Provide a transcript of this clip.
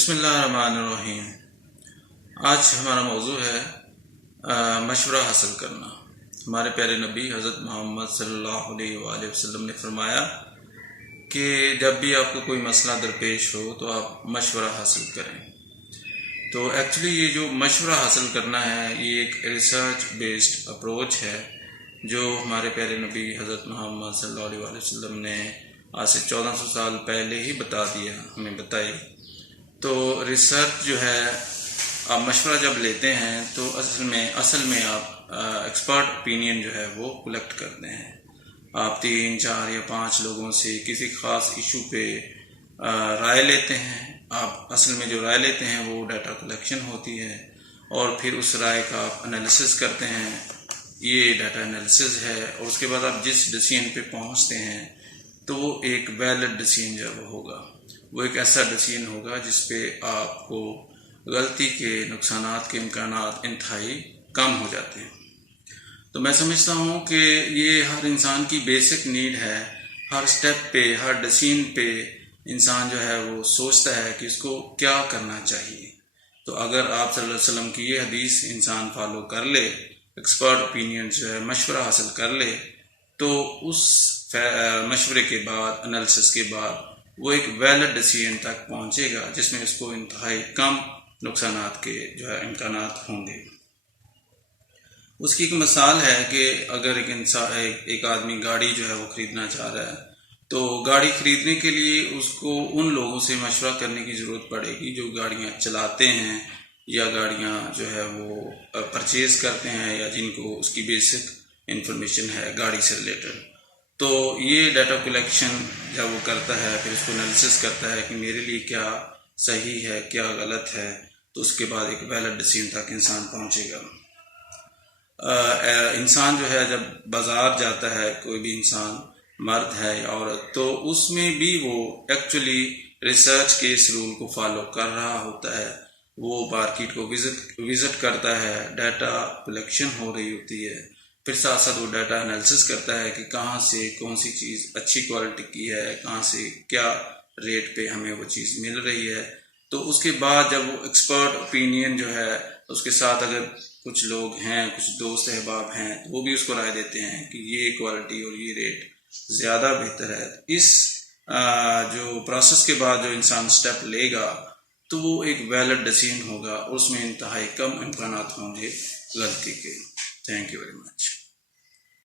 بسم اللہ الرحمن الرحیم۔ آج ہمارا موضوع ہے مشورہ حاصل کرنا۔ ہمارے پیارے نبی حضرت محمد صلی اللہ علیہ وآلہ وسلم نے فرمایا کہ جب بھی آپ کو کوئی مسئلہ درپیش ہو تو آپ مشورہ حاصل کریں۔ تو ایکچولی یہ جو مشورہ حاصل کرنا ہے یہ ایک ریسرچ بیسڈ اپروچ ہے جو ہمارے پیارے نبی حضرت محمد صلی اللہ علیہ وآلہ وسلم نے آج سے 1400 سال پہلے ہی بتا دیا، ہمیں بتائی۔ تو ریسرچ جو ہے آپ مشورہ جب لیتے ہیں تو اصل میں آپ ایکسپرٹ اوپینین جو ہے وہ کلیکٹ کرتے ہیں۔ آپ 3، 4 یا 5 لوگوں سے کسی خاص ایشو پہ رائے لیتے ہیں۔ آپ اصل میں جو رائے لیتے ہیں وہ ڈیٹا کلیکشن ہوتی ہے، اور پھر اس رائے کا آپ انالیسس کرتے ہیں، یہ ڈیٹا انالیسس ہے، اور اس کے بعد آپ جس ڈیسیژن پہ پہنچتے ہیں تو وہ ایک ویلڈ ڈیسیژن جو ہوگا، وہ ایک ایسا ڈیسیژن ہوگا جس پہ آپ کو غلطی کے نقصانات کے امکانات انتہائی کم ہو جاتے ہیں۔ تو میں سمجھتا ہوں کہ یہ ہر انسان کی بیسک نیڈ ہے۔ ہر سٹیپ پہ، ہر ڈیسیژن پہ انسان جو ہے وہ سوچتا ہے کہ اس کو کیا کرنا چاہیے۔ تو اگر آپ صلی اللہ علیہ وسلم کی یہ حدیث انسان فالو کر لے، ایکسپرٹ اوپینین جو ہے مشورہ حاصل کر لے، تو اس مشورے کے بعد، انالیسس کے بعد وہ ایک ویلڈ ڈیسیژن تک پہنچے گا جس میں اس کو انتہائی کم نقصانات کے جو ہے امکانات ہوں گے۔ اس کی ایک مثال ہے کہ اگر ایک آدمی گاڑی جو ہے وہ خریدنا چاہ رہا ہے، تو گاڑی خریدنے کے لیے اس کو ان لوگوں سے مشورہ کرنے کی ضرورت پڑے گی جو گاڑیاں چلاتے ہیں یا گاڑیاں جو ہے وہ پرچیز کرتے ہیں، یا جن کو اس کی بیسک انفارمیشن ہے گاڑی سے ریلیٹڈ۔ تو یہ ڈیٹا کلیکشن جب وہ کرتا ہے، پھر اس کو انالیسس کرتا ہے کہ میرے لیے کیا صحیح ہے، کیا غلط ہے، تو اس کے بعد ایک ویلڈ ڈیسیژن تک انسان پہنچے گا۔ انسان جو ہے جب بازار جاتا ہے، کوئی بھی انسان، مرد ہے یا عورت، تو اس میں بھی وہ ایکچولی ریسرچ کے اس رول کو فالو کر رہا ہوتا ہے۔ وہ مارکیٹ کو وزٹ کرتا ہے، ڈیٹا کلیکشن ہو رہی ہوتی ہے، پھر ساتھ ساتھ وہ ڈیٹا انالیسس کرتا ہے کہ کہاں سے کون سی چیز اچھی کوالٹی کی ہے، کہاں سے کیا ریٹ پہ ہمیں وہ چیز مل رہی ہے۔ تو اس کے بعد جب وہ ایکسپرٹ اوپینین جو ہے، اس کے ساتھ اگر کچھ لوگ ہیں، کچھ دوست احباب ہیں، تو وہ بھی اس کو رائے دیتے ہیں کہ یہ کوالٹی اور یہ ریٹ زیادہ بہتر ہے۔ اس جو پروسیس کے بعد جو انسان سٹیپ لے گا تو وہ ایک ویلڈ ڈیسیژن ہوگا، اور اس میں انتہائی کم امکانات ہوں گے غلطی کے۔ Thank you very much.